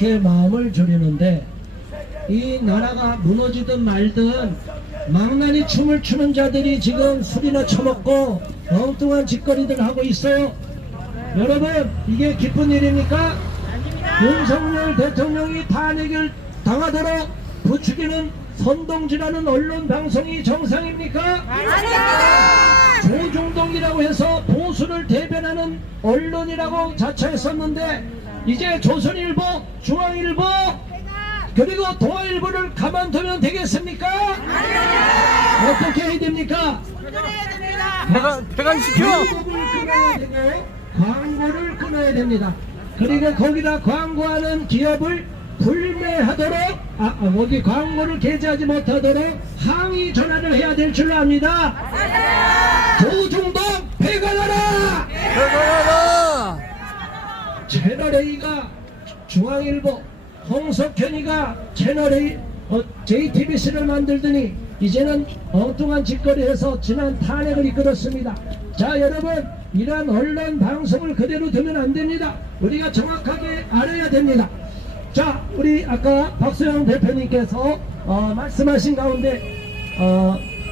그렇게 마음을 졸이는데, 이 나라가 무너지든 말든 망나니 춤을 추는 자들이 지금 술이나 처먹고 엉뚱한 짓거리들 하고 있어요. 여러분, 이게 기쁜 일입니까? 윤석열 대통령이 탄핵을 당하도록 부추기는 선동질하는 언론 방송이 정상입니까? 조중동이라고 해서 보수를 대변하는 언론이라고 자처했었는데, 이제 조선일보, 중앙일보, 그리고 동아일보를 가만두면 되겠습니까? 어떻게 해야 됩니까? 배관시켜! 광고를 끊어야 됩니다. 그리고 거기다 광고하는 기업을 불매하도록, 어디 광고를 게재하지 못하도록 항의 전화를 해야 될 줄 압니다. 조중동 폐간하라! 배관하라! 채널A가 중앙일보, 홍석현이가 채널A, JTBC를 만들더니 이제는 엉뚱한 짓거리해서 지난 탄핵을 이끌었습니다. 자, 여러분, 이러한 언론 방송을 그대로 두면 안 됩니다. 우리가 정확하게 알아야 됩니다. 자, 우리 아까 박수영 대표님께서 말씀하신 가운데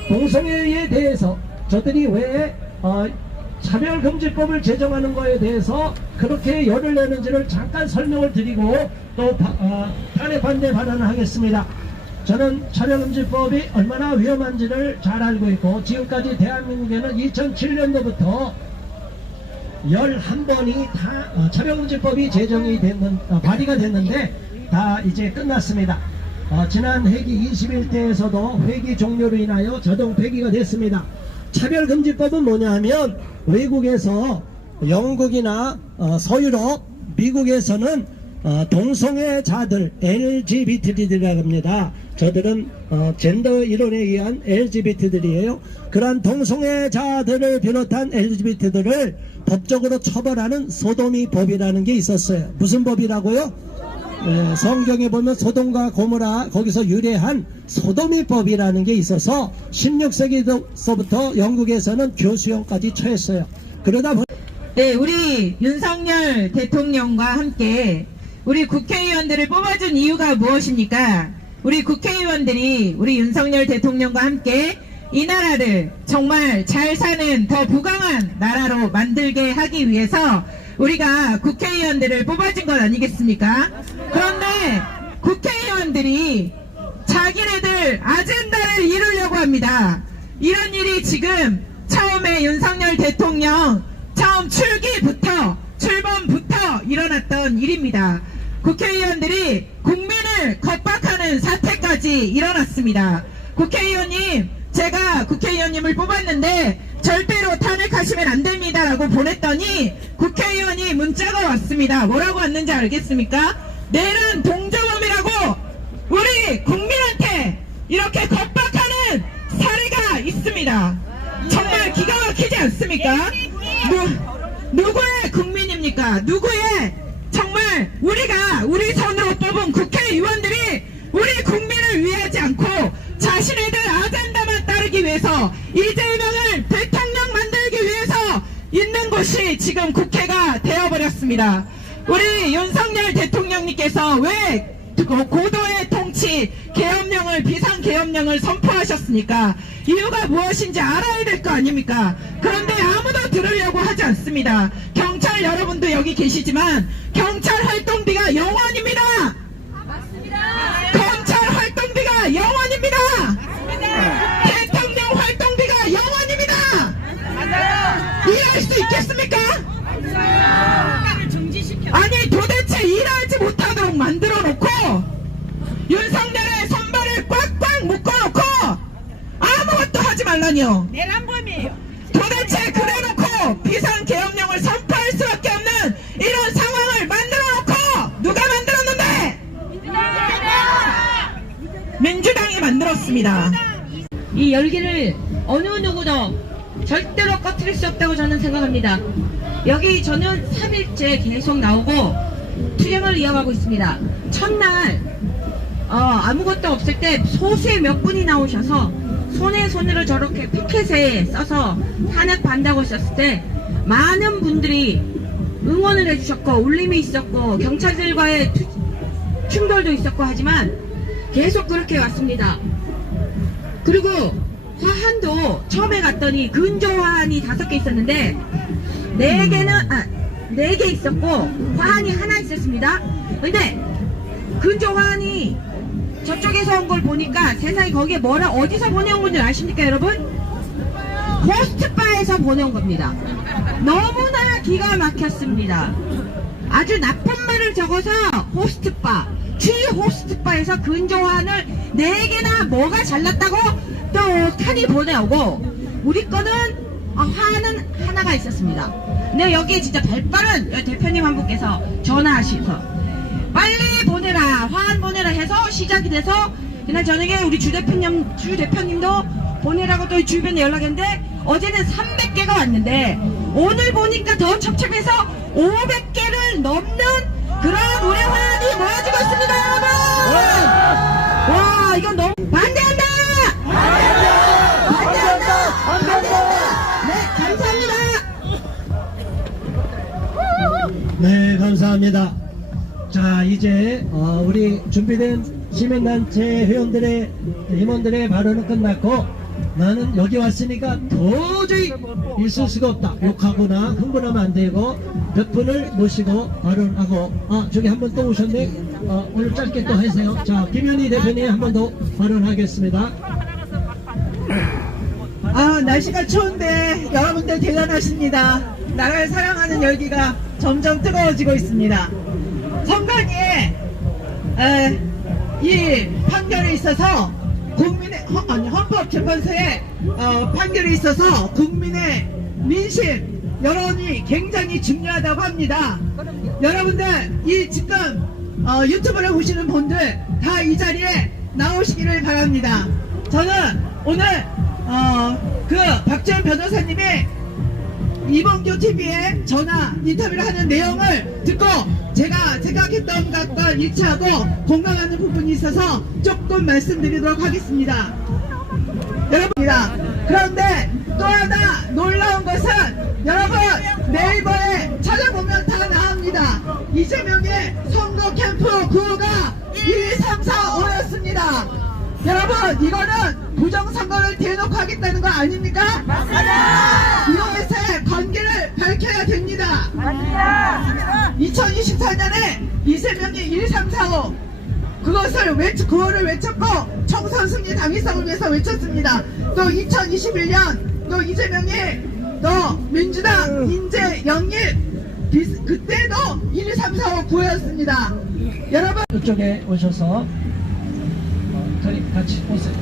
동성애에 대해서 저들이 왜 차별금지법을 제정하는 거에 대해서 그렇게 열을 내는지를 잠깐 설명을 드리고 또 탄핵 반대 발언을 하겠습니다. 저는 차별금지법이 얼마나 위험한지를 잘 알고 있고, 지금까지 대한민국에는 2007년도부터 11번이 다 차별금지법이 제정이 발의가 됐는데 다 이제 끝났습니다. 지난 회기 21대에서도 회기 종료로 인하여 자동 폐기가 됐습니다. 차별금지법은 뭐냐 하면, 외국에서 영국이나 서유럽, 미국에서는 동성애자들, LGBT들이라고 합니다. 저들은 젠더 이론에 의한 LGBT들이에요. 그러한 동성애자들을 비롯한 LGBT들을 법적으로 처벌하는 소도미법이라는 게 있었어요. 무슨 법이라고요? 성경에 보면 소돔과 고모라, 거기서 유래한 소도미법이라는 게 있어서 16세기서부터 영국에서는 교수형까지 처했어요. 그러다 보니 네, 우리 윤석열 대통령과 함께 우리 국회의원들을 뽑아준 이유가 무엇입니까? 우리 국회의원들이 우리 윤석열 대통령과 함께 이 나라를 정말 잘 사는 더 부강한 나라로 만들게 하기 위해서 우리가 국회의원들을 뽑아준 것 아니겠습니까? 그런데 국회의원들이 자기네들 아젠다를 이루려고 합니다. 이런 일이 지금 처음에 윤석열 대통령 처음 출범부터 일어났던 일입니다. 국회의원들이 국민을 겁박하는 사태까지 일어났습니다. 국회의원님, 제가 국회의원님을 뽑았는데 절대로 탄핵하시면 안 됩니다 라고 보냈더니 국회의원이 문자가 왔습니다. 뭐라고 왔는지 알겠습니까? 내란 동정범이라고 우리 국민한테 이렇게 겁박하는 사례가 있습니다. 정말 기가 막히지 않습니까? 누구의 국민입니까? 누구의, 정말 우리 손으로 뽑은 국회의원들이 우리 국민을 위하지 않고 자신네들 아젠다만 따르기 위해서 이재명을 대통령 만들기 위해서 있는 곳이 지금 국회가 되어버렸습니다. 우리 윤석열 대통령님께서 왜 고도의 통치 계엄령을, 비상계엄령을 선포하셨습니까? 이유가 무엇인지 알아야 될 거 아닙니까? 그런데 아무도 들으려고 하지 않습니다. 경찰 여러분도 여기 계시지만 경찰 활동비가 0원입니다. 검찰 활동비가 0원입니다. 대통령 활동비가 0원입니다. 이해할 수 있겠습니까? 아니, 도대체 일하지 못하도록 만들어 놓고 윤석열의 선발을 꽉꽉 묶어놓고 아무것도 하지 말라니요. 내란범이에요. 도대체 그래놓고 비상계엄령을 선포할 수밖에 없는 이런 상황을 만들어놓고 누가 만들었는데? 민주당이 만들었습니다. 이 열기를 어느 누구도 절대로 꺼트릴 수 없다고 저는 생각합니다. 여기 저는 3일째 계속 나오고 투쟁을 이어가고 있습니다. 첫날 아무것도 없을 때 소수의 몇 분이 나오셔서 손으로 저렇게 피켓에 써서 탄핵 반다고 썼을 때 많은 분들이 응원을 해주셨고 울림이 있었고 경찰들과의 충돌도 있었고 하지만 계속 그렇게 왔습니다. 그리고 화환도 처음에 갔더니 근조 화환이 5개 있었는데 4개 있었고 화환이 하나 있었습니다. 근데 근조 화환이 저쪽에서 온 걸 보니까 세상에 거기에 어디서 보내온 건지 아십니까 여러분? 호스트바에서 보내온 겁니다. 너무나 기가 막혔습니다. 아주 나쁜 말을 적어서 호스트바, 주위 호스트바에서 근조환을 4개나 뭐가 잘났다고 또 탄이 보내오고 우리 거는 화는 하나가 있었습니다. 근데 여기에 진짜 발빠른 대표님 한 분께서 전화하셔서 빨리 보내라, 화환 보내라 해서 시작이 돼서 그날 저녁에 우리 주 대표님도 보내라고 또 주변에 연락했는데 어제는 300개가 왔는데 오늘 보니까 더 첩첩해서 500개를 넘는 그런 우리 화환이 모여지고 있습니다, 여러분! 와, 이건 너무 반대한다! 네, 감사합니다! 네, 감사합니다. 자, 이제 우리 준비된 시민단체 회원들의 임원들의 발언은 끝났고 나는 여기 왔으니까 도저히 있을 수가 없다. 욕하거나 흥분하면 안 되고 몇 분을 모시고 발언하고 저기 한 번 또 오셨네. 오늘 짧게 또 하세요. 자, 김현희 대표님 한 번 더 발언하겠습니다. 날씨가 추운데 여러분들 대단하십니다. 나라를 사랑하는 열기가 점점 뜨거워지고 있습니다. 선관위에 이 판결에 있어서 헌법재판소의 판결에 있어서 국민의 민심 여론이 굉장히 중요하다고 합니다. 여러분들 이 지금 유튜브를 보시는 분들 다 이 자리에 나오시기를 바랍니다. 저는 오늘 그 박지원 변호사님이 이범규 TV에 전화 인터뷰를 하는 내용을 듣고 제가 생각했던 것과 일치하고 공감하는 부분이 있어서 조금 말씀드리도록 하겠습니다. 여러분입니다. 그런데 또 하나 놀라운 것은 여러분 네이버에 찾아보면 다 나옵니다. 이재명의 선거 캠프 구호가 1, 3, 4, 5였습니다. 여러분 이거는 부정선거를 대놓고 하겠다는 거 아닙니까? 맞습니다. 이것의 관계를 밝혀야 됩니다. 맞습니다. 2024년에 이재명이 1, 3, 4, 5 구호를 외쳤고 총선 승리 당위성을 위해서 외쳤습니다. 또 2021년 또 이재명이 또 민주당 인재 영입 그때도 1, 2, 3, 4, 5 구호였습니다. 여러분 이쪽에 오셔서 저희 같이 오세요.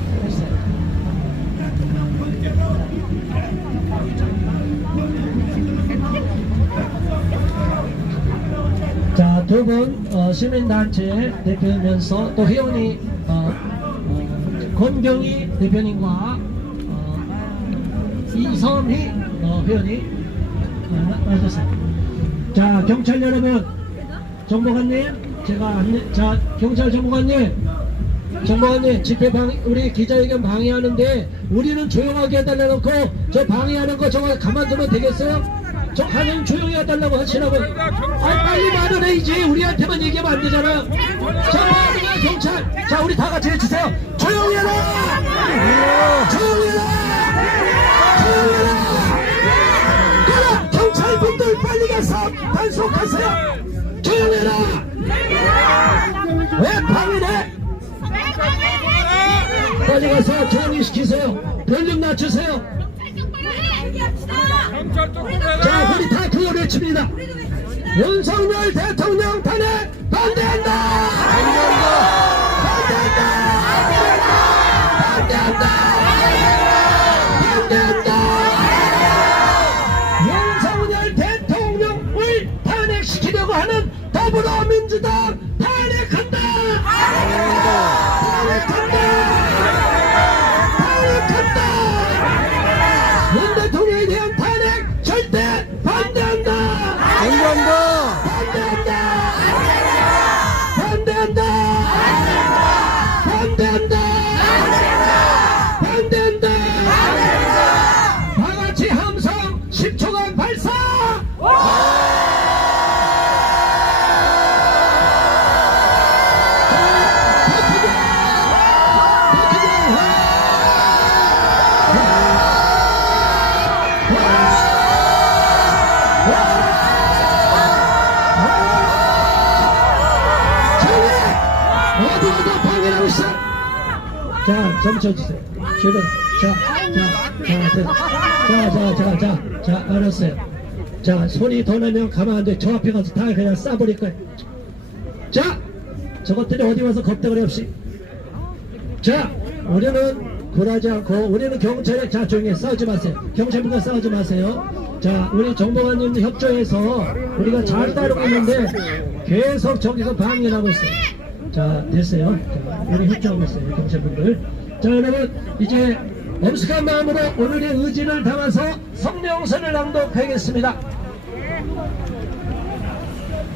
자, 두 분 시민단체 대표이면서 또 회원이 권경희 대표님과 이선희 회원이 나와주세요. 자, 경찰 여러분, 정보관님, 자, 경찰 정보관님, 집회 우리 기자회견 방해하는데 우리는 조용하게 해달라놓고 저 방해하는 거 저거 가만두면 되겠어요? 저 가면 조용히 해달라고 하시라고. 빨리 말을 해야지. 우리한테만 얘기하면 안 되잖아. 자, 뭐하는 경찰. 자, 우리 다 같이 해주세요. 조용히 해라! 조용히 해라! 조용히 해라! 그럼 경찰분들 빨리 가서 단속하세요. 조용히 해라! 왜 방해를 해? 빨리 가서 조용히 시키세요. 볼륨 낮추세요. 자, 우리 다 그걸 외칩니다. 윤석열 대통령 탄핵 반대한다! 반대한다! 반대한다! 반대한다! 윤석열 대통령을 탄핵시키려고 하는 더불어민주당 탄핵한다! 탄핵한다! 탄핵한다! 윤 대통령에 대한 탄핵 절대 반대한다! 반대한다! 반대한다! 반대한다! 반대한다! 다같이 함성 10초간 발사! 어디 방해하고 있어? 자, 좀 쳐주세요. 지금, 자, 알았어요. 자, 손이 더 나면 가만 안 돼. 저 앞에 가서 다 그냥 쏴버릴 거야. 자, 저것들이 어디 와서 겁대가리 없이. 자, 우리는 굴하지 않고, 우리는 경찰에, 자, 조용히 해. 싸우지 마세요. 경찰분과 싸우지 마세요. 자, 우리 정보관님 협조해서 우리가 잘 따르고 있는데 계속 저기서 방해를 하고 있어요. 자, 됐어요. 자, 우리 협조하고 있어요. 경찰분들. 자, 여러분, 이제 엄숙한 마음으로 오늘의 의지를 담아서 성명서를 낭독하겠습니다.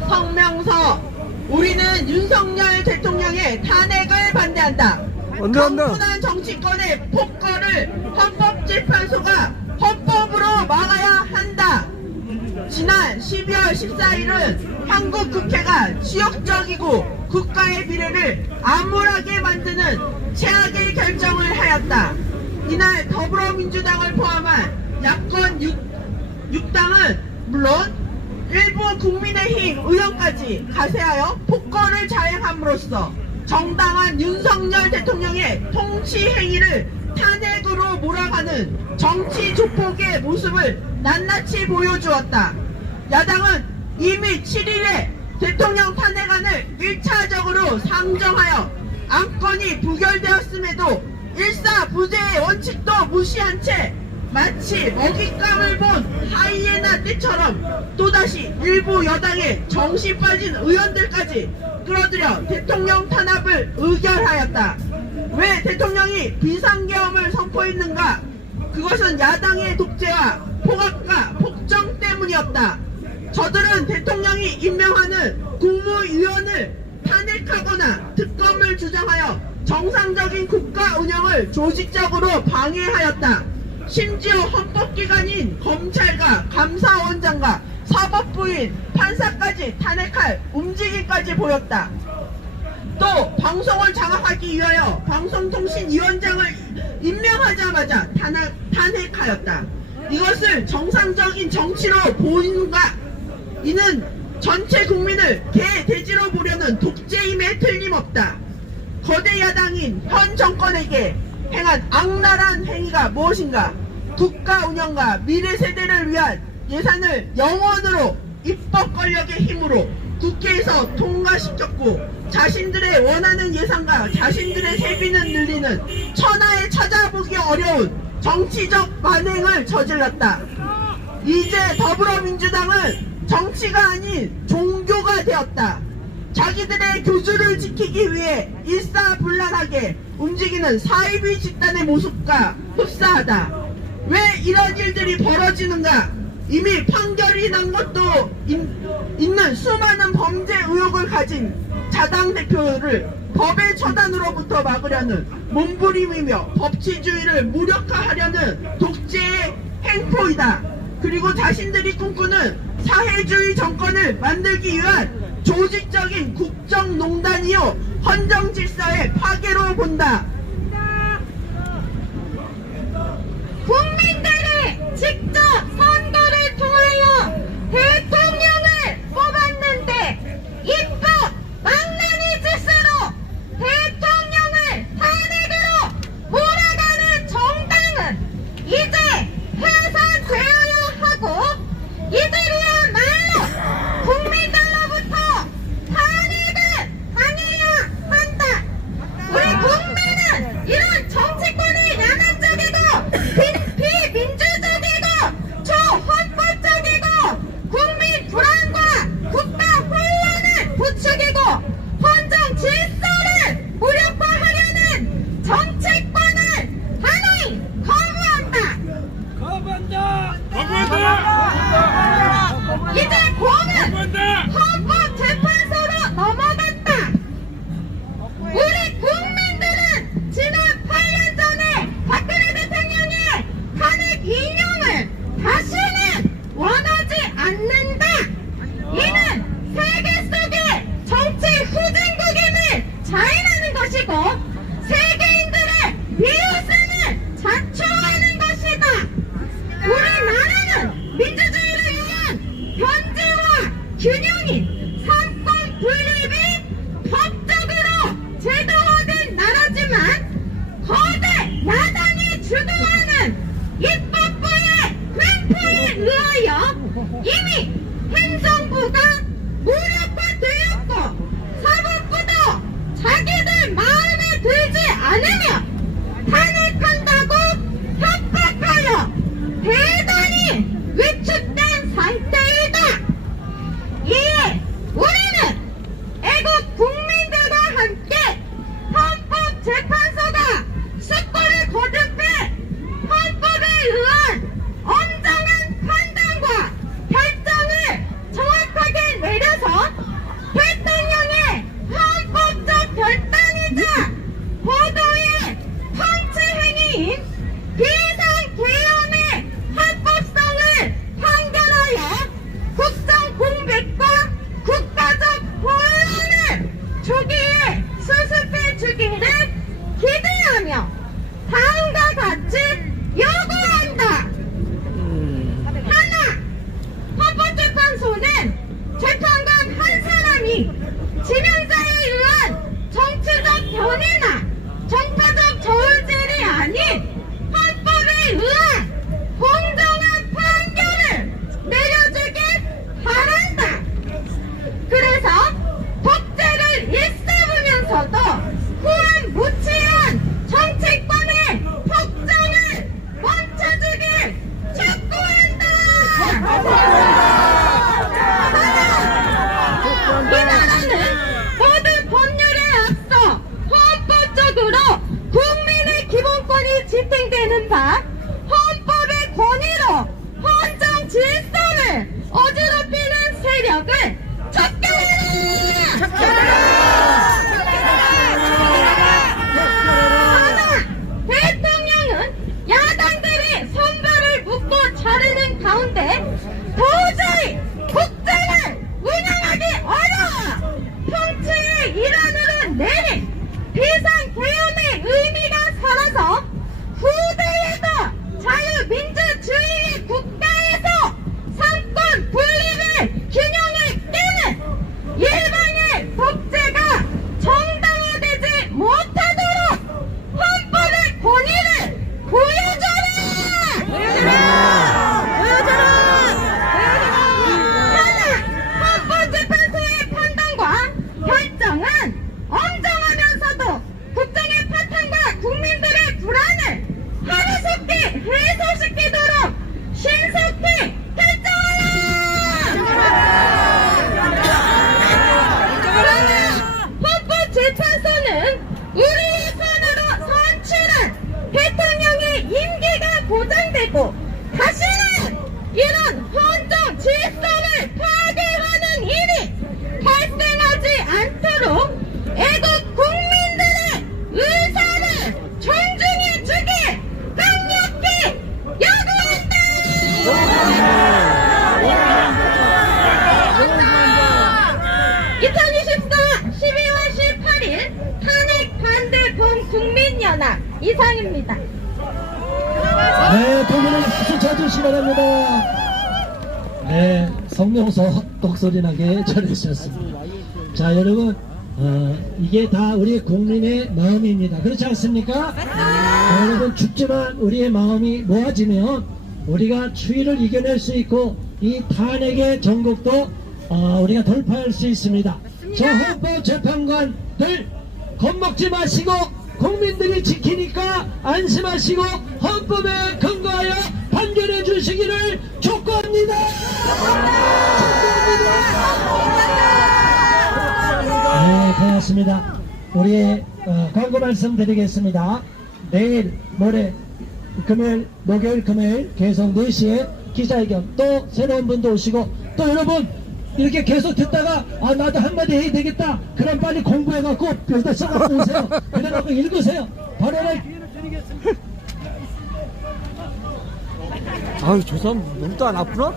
성명서. 우리는 윤석열 대통령의 탄핵을 반대한다. 강분한 정치권의 폭거를 헌법재판소가 헌법으로 막아야 한다. 지난 12월 14일은 한국 국회가 지역적이고 국가의 미래를 암울하게 만드는 최악의 결정을 하였다. 이날 더불어민주당을 포함한 야권 6당은 물론 일부 국민의힘 의원까지 가세하여 폭거를 자행함으로써 정당한 윤석열 대통령의 통치 행위를 탄핵으로 몰아가는 정치 조폭의 모습을 낱낱이 보여주었다. 야당은 이미 7일에 대통령 탄핵안을 1차적으로 상정하여 안건이 부결되었음에도 일사부재의 원칙도 무시한 채 마치 먹잇감을 본 하이에나 떼처럼 또다시 일부 여당의 정신 빠진 의원들까지 끌어들여 대통령 탄압을 의결하였다. 왜 대통령이 비상계엄을 선포했는가? 그것은 야당의 독재와 폭압과 폭정 때문이었다. 저들은 대통령이 임명하는 국무위원을 탄핵하거나 특검을 주장하여 정상적인 국가 운영을 조직적으로 방해하였다. 심지어 헌법기관인 검찰과 감사원장과 사법부인 판사까지 탄핵할 움직임까지 보였다. 또 방송을 장악하기 위하여 방송통신위원장을 임명하자마자 탄핵하였다. 이것을 정상적인 정치로 보이는가? 이는 전체 국민을 개돼지로 보려는 독재임에 틀림없다. 거대 야당인 현 정권에게 행한 악랄한 행위가 무엇인가? 국가 운영과 미래 세대를 위한 예산을 영원으로 입법 권력의 힘으로 국회에서 통과시켰고 자신들의 원하는 예산과 자신들의 세비는 늘리는 천하에 찾아보기 어려운 정치적 만행을 저질렀다. 이제 더불어민주당은 정치가 아닌 종교가 되었다. 자기들의 교주를 지키기 위해 일사불란하게 움직이는 사이비 집단의 모습과 흡사하다. 왜 이런 일들이 벌어지는가? 이미 판결이 난 것도 있는 수많은 범죄 의혹을 가진 자당 대표를 법의 처단으로부터 막으려는 몸부림이며 법치주의를 무력화하려는 독재의 행포이다. 그리고 자신들이 꿈꾸는 사회주의 정권을 만들기 위한 조직적인 국정농단이요 헌정질서의 파괴로 본다. 국민들이 직접 선거를 통하여 대통령을 뽑았는데 입법 망나니 짓으로 대통령을 탄핵으로 몰아가는 정당은 이제 해산되어야 하고 이들이야말로 국민들로부터 탄핵을 당해야 한다. 우리 국민은 내린 비상계엄의 의미가 사라져 후대에도 자유민주주의의 국가에서 삼권 분립의 균형을 깨는 일방의 독재가 정당화되지 못하도록 헌법의 권위를 보여줘라! 하나, 헌법재판소의 판단과 결정은 엄정하면서도 국정의 파탄과 국민들의 불안을 하루속히 해소시키도록 신속히 결정하라! 헌법재판소는 우리의 손으로 선출한 대통령의 임기가 보장되고 다시는 이런 헌정 질서를 파괴하는 일이 발생하지 않도록 애국 국민들의 의사를 존중해 주길 강력히 요구한다! 2024 12월 18일 탄핵 반대 국민연합 이상입니다. 네, 동료는 박수 쳐주시기 바랍니다. 네, 성명서 독소리 나게 전해주셨습니다. 자, 여러분, 이게 다 우리 국민의 마음입니다. 그렇지 않습니까? 자, 여러분, 춥지만 우리의 마음이 모아지면 우리가 추위를 이겨낼 수 있고 이 탄핵의 전국도 우리가 돌파할 수 있습니다. 저 헌법재판관들 겁먹지 마시고 국민들이 지키니까 안심하시고 헌법에 근거하여 판결해 주시기를 촉구합니다. 네, 고맙습니다. 우리 광고 말씀드리겠습니다. 내일 모레 금요일, 목요일, 금요일 계속 4시에 기자회견, 또 새로운 분도 오시고, 또 여러분 이렇게 계속 듣다가 나도 한마디 해야 되겠다, 그럼 빨리 공부해갖고 여기다 써갖고 오세요. 그래갖고 읽으세요. 발언할 기회를 드리겠습니다. 아유, 저 사람 너무 또 안 아프나?